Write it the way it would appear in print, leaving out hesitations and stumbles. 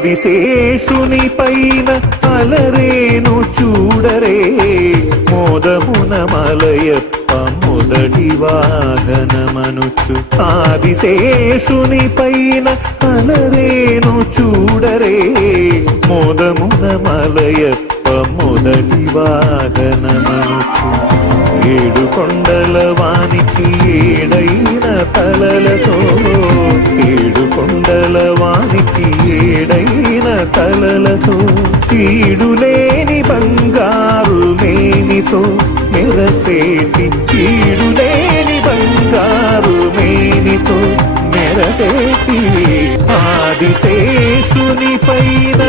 ఆదిశేషుని పైన అలరేను చూడరే మోదమున మలయప్ప మొదటి వాహనమనుచు ఆదిశేషుని పైన అలరేను చూడరే మోదమున మలయప్ప మొదటి వాహనమనుచు ఏడు కొండల వానికి ఏడైన తలలతో ఏడు కొండల వానికి ఏడైన తలలతో ఈడులేని బంగారు మేనితో మెరసేటి ఈడులేని బంగారు మేనితో మెరసేటి ఆదిశేషుని పైన